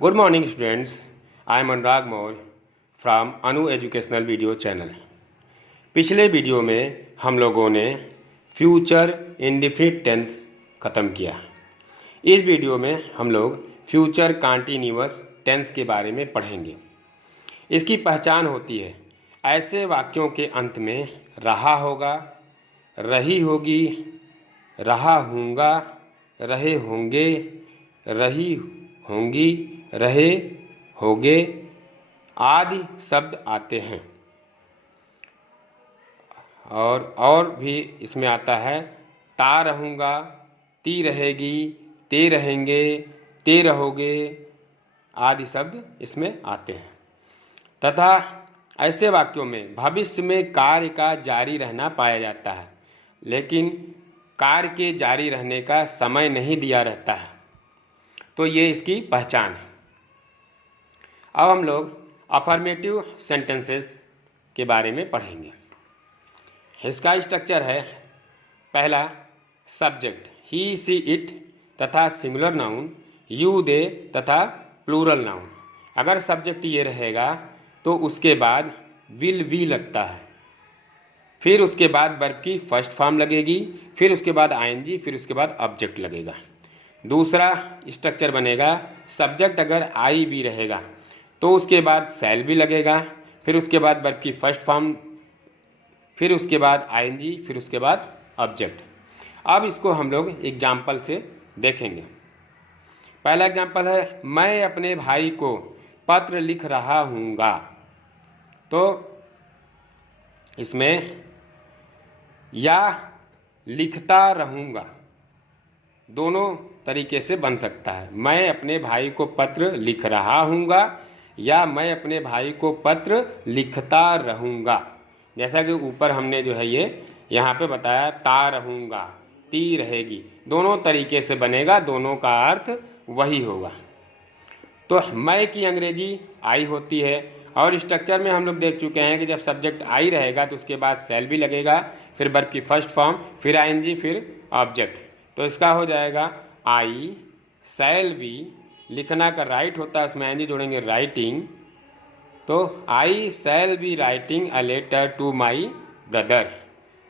Good morning students, I am Anurag Maurya from Anu educational video channel. पिछले video में हम लोगों ने फ्यूचर इंडेफिनिट टेंस ख़त्म किया। इस वीडियो में हम लोग फ्यूचर कंटीन्यूअस टेंस के बारे में पढ़ेंगे। इसकी पहचान होती है ऐसे वाक्यों के अंत में रहा होगा, रही होगी, रहा हूँगा, रहे होंगे, रही होंगी, रहे होगे आदि शब्द आते हैं। और भी इसमें आता है ता रहूँगा, ती रहेगी, ते रहेंगे, ते रहोगे आदि शब्द इसमें आते हैं। तथा ऐसे वाक्यों में भविष्य में कार्य का जारी रहना पाया जाता है, लेकिन कार्य के जारी रहने का समय नहीं दिया रहता है। तो ये इसकी पहचान है। अब हम लोग अफर्मेटिव सेंटेंसेस के बारे में पढ़ेंगे। इसका स्ट्रक्चर है, पहला सब्जेक्ट ही सी इट तथा सिंगुलर नाउन यू दे तथा प्लूरल नाउन। अगर सब्जेक्ट ये रहेगा तो उसके बाद विल वी लगता है, फिर उसके बाद वर्ब की फर्स्ट फॉर्म लगेगी, फिर उसके बाद आईएनजी, फिर उसके बाद ऑब्जेक्ट लगेगा। दूसरा स्ट्रक्चर बनेगा, सब्जेक्ट अगर आई भी रहेगा तो उसके बाद शैल भी लगेगा, फिर उसके बाद वर्ब की फर्स्ट फॉर्म, फिर उसके बाद आईएनजी, फिर उसके बाद ऑब्जेक्ट। अब इसको हम लोग एग्जाम्पल से देखेंगे। पहला एग्जाम्पल है, मैं अपने भाई को पत्र लिख रहा हूँगा। तो इसमें या लिखता रहूँगा दोनों तरीके से बन सकता है। मैं अपने भाई को पत्र लिख रहा हूँगा या मैं अपने भाई को पत्र लिखता रहूँगा। जैसा कि ऊपर हमने जो है ये यहाँ पे बताया, ता रहूँगा, ती रहेगी, दोनों तरीके से बनेगा, दोनों का अर्थ वही होगा। तो मैं की अंग्रेजी आई होती है, और स्ट्रक्चर में हम लोग देख चुके हैं कि जब सब्जेक्ट आई रहेगा तो उसके बाद शैल भी लगेगा, फिर वर्ब की फर्स्ट फॉर्म, फिर आईएनजी, फिर ऑब्जेक्ट। तो इसका हो जाएगा आई शैल बी, लिखना का राइट होता है, उसमें आईएनजी जोड़ेंगे राइटिंग। तो I shall be writing a letter to my brother.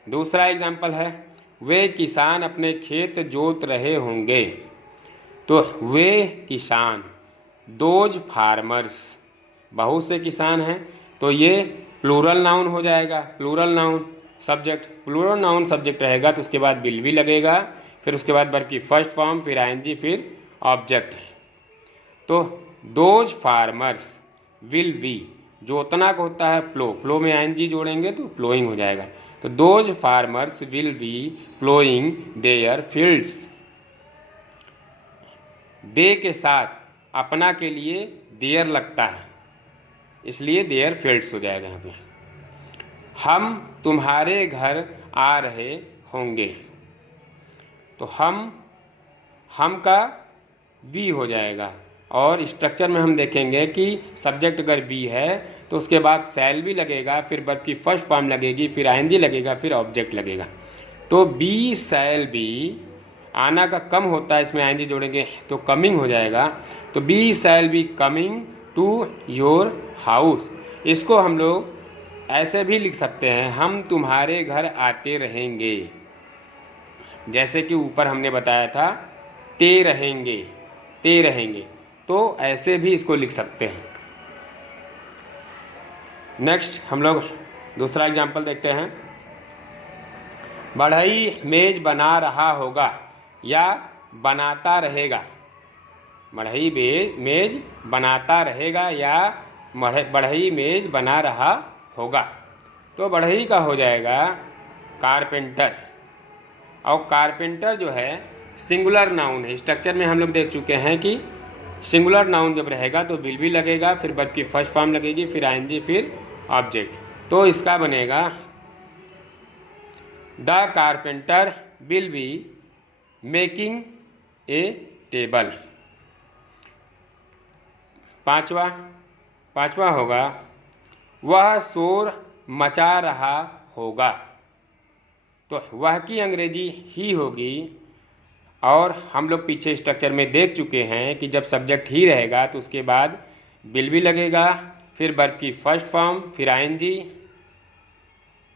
दूसरा एग्जाम्पल है, वे किसान अपने खेत जोत रहे होंगे। तो वे किसान, दोज फार्मर्स, बहुत से किसान हैं, तो ये प्लूरल नाउन हो जाएगा। Plural noun subject, plural noun subject रहेगा तो उसके बाद विल भी लगेगा, फिर उसके बाद वर्ब की फर्स्ट फॉर्म, फिर आईएनजी, फिर ऑब्जेक्ट। तो दोज फार्मर्स विल बी, जोतना का होता है प्लो, प्लो में आईएनजी जोड़ेंगे तो प्लोइंग हो जाएगा। तो those farmers will be ploughing their fields. They के साथ अपना के लिए देयर लगता है, इसलिए देयर फील्ड्स हो जाएगा यहाँ पे। हम तुम्हारे घर आ रहे होंगे। तो हम का बी हो जाएगा, और स्ट्रक्चर में हम देखेंगे कि सब्जेक्ट अगर बी है तो उसके बाद शैल भी लगेगा, फिर वर्ब की फर्स्ट फॉर्म लगेगी, फिर आईएनजी लगेगा, फिर ऑब्जेक्ट लगेगा। तो बी शैल बी, आना का कम होता है, इसमें आईएनजी जोड़ेंगे तो कमिंग हो जाएगा। तो be shall be coming to your house. इसको हम लोग ऐसे भी लिख सकते हैं, हम तुम्हारे घर आते रहेंगे। जैसे कि ऊपर हमने बताया था, ते रहेंगे, ते रहेंगे, तो ऐसे भी इसको लिख सकते हैं। नेक्स्ट हम लोग दूसरा एग्जाम्पल देखते हैं, बढ़ई मेज बना रहा होगा या बनाता रहेगा। बढ़ई मेज बनाता रहेगा या बढ़ई मेज बना रहा होगा। तो बढ़ई का हो जाएगा कारपेंटर, और कारपेंटर जो है सिंगुलर नाउन है। स्ट्रक्चर में हम लोग देख चुके हैं कि सिंगुलर नाउन जब रहेगा तो विल भी लगेगा, फिर वर्ब की फर्स्ट फॉर्म लगेगी, फिर आईएनजी, फिर ऑब्जेक्ट। तो इसका बनेगा the carpenter will be making a table. पांचवा होगा, वह शोर मचा रहा होगा। तो वह की अंग्रेजी ही होगी, और हम लोग पीछे स्ट्रक्चर में देख चुके हैं कि जब सब्जेक्ट ही रहेगा तो उसके बाद विल भी लगेगा, फिर वर्ब की फर्स्ट फॉर्म, फिर आईएनजी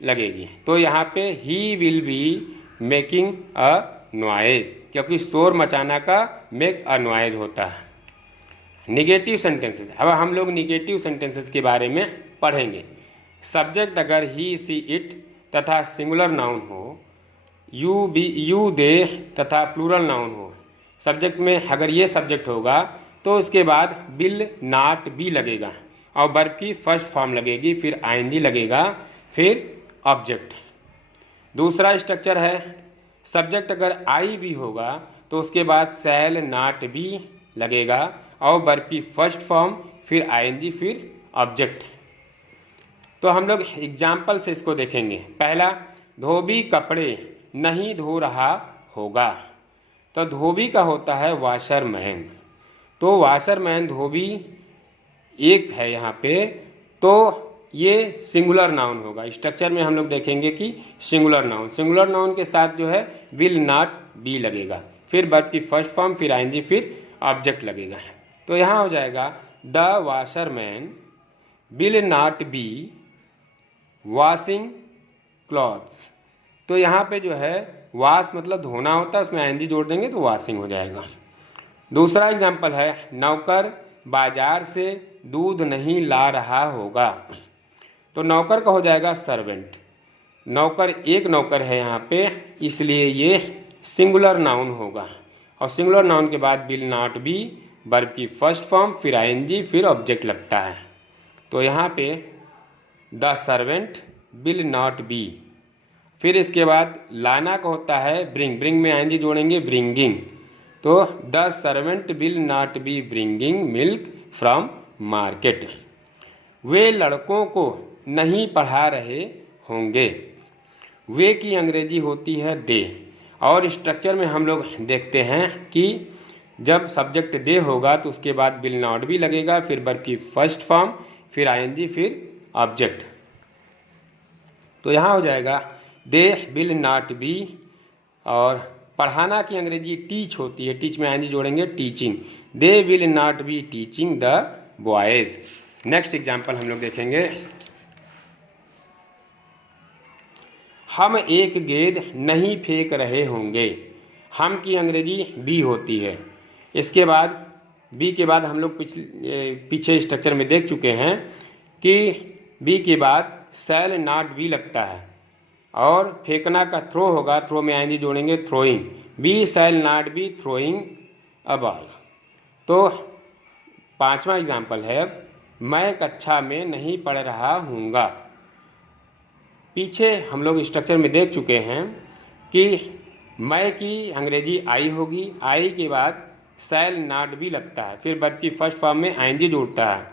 लगेगी। तो यहाँ पे he will be making a noise, क्योंकि शोर मचाना का मेक अ नॉइज होता है। निगेटिव सेंटेंसेस, अब हम लोग निगेटिव सेंटेंसेस के बारे में पढ़ेंगे। सब्जेक्ट अगर ही सी इट तथा सिंगुलर नाउन हो, यू बी यू दे तथा प्लूरल नाउन हो, सब्जेक्ट में अगर ये सब्जेक्ट होगा तो उसके बाद विल नॉट बी लगेगा और वर्ब की फर्स्ट फॉर्म लगेगी, फिर आईएनजी लगेगा, फिर ऑब्जेक्ट। दूसरा स्ट्रक्चर है सब्जेक्ट अगर आई भी होगा तो उसके बाद शैल नॉट बी लगेगा और वर्ब की फर्स्ट फॉर्म, फिर आईएनजी, फिर ऑब्जेक्ट। तो हम लोग एग्जाम्पल से इसको देखेंगे। पहला, धोबी कपड़े नहीं धो रहा होगा। तो धोबी का होता है वाशरमैन, तो वाशरमैन धोबी एक है यहाँ पे, तो ये सिंगुलर नाउन होगा। स्ट्रक्चर में हम लोग देखेंगे कि सिंगुलर नाउन के साथ जो है विल नॉट बी लगेगा, फिर वर्ब की फर्स्ट फॉर्म, फिर आईएनजी, फिर ऑब्जेक्ट लगेगा। तो यहाँ हो जाएगा the washerman will not B washing clothes. तो यहाँ पे जो है वॉश मतलब धोना होता है, उसमें आईएनजी जोड़ देंगे तो वॉशिंग हो जाएगा। दूसरा एग्जाम्पल है नौकर बाजार से दूध नहीं ला रहा होगा। तो नौकर का हो जाएगा सर्वेंट। नौकर एक नौकर है यहाँ पे, इसलिए ये सिंगुलर नाउन होगा और सिंगुलर नाउन के बाद विल नॉट बी, वर्ब की फर्स्ट फॉर्म, फिर आईएनजी, फिर ऑब्जेक्ट लगता है। तो यहाँ पे the servant will not be, फिर इसके बाद लाना का होता है ब्रिंग, ब्रिंग में आईएनजी जोड़ेंगे, ब्रिंगिंग। तो the servant will not be bringing milk from market. वे लड़कों को नहीं पढ़ा रहे होंगे। वे की अंग्रेजी होती है दे, और स्ट्रक्चर में हम लोग देखते हैं कि जब सब्जेक्ट दे होगा तो उसके बाद विल नॉट बी लगेगा, फिर वर्ब की फर्स्ट फॉर्म, फिर आईएनजी, फिर ऑब्जेक्ट। तो यहाँ हो जाएगा दे विल नॉट बी, और पढ़ाना की अंग्रेजी टीच होती है, टीच में आईएनजी जोड़ेंगे, teaching. They will not be teaching the boys. Next example हम लोग देखेंगे। हम एक गेंद नहीं फेंक रहे होंगे। हम की अंग्रेजी बी होती है। इसके बाद बी के बाद हम लोग पीछे स्ट्रक्चर में देख चुके हैं कि बी के बाद शैल नॉट बी लगता है, और फेंकना का थ्रो होगा, थ्रो में आईएनजी जोड़ेंगे, throwing. Be shall not be throwing a ball. तो पांचवा एग्जाम्पल है मैं कक्षा में नहीं पढ़ रहा हूँगा। पीछे हम लोग स्ट्रक्चर में देख चुके हैं कि मैं की अंग्रेजी आई होगी, आई के बाद शैल नॉट बी लगता है, फिर वर्ब की फर्स्ट फॉर्म में आईएनजी जोड़ता है।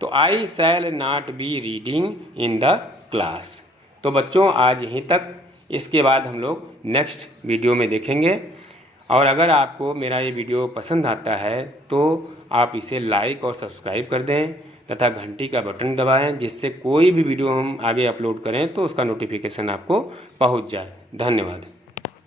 तो I shall not be reading in the class. तो बच्चों आज यहीं तक, इसके बाद हम लोग नेक्स्ट वीडियो में देखेंगे। और अगर आपको मेरा ये वीडियो पसंद आता है तो आप इसे लाइक और सब्सक्राइब कर दें तथा घंटी का बटन दबाएं, जिससे कोई भी वीडियो हम आगे अपलोड करें तो उसका नोटिफिकेशन आपको पहुंच जाए। धन्यवाद।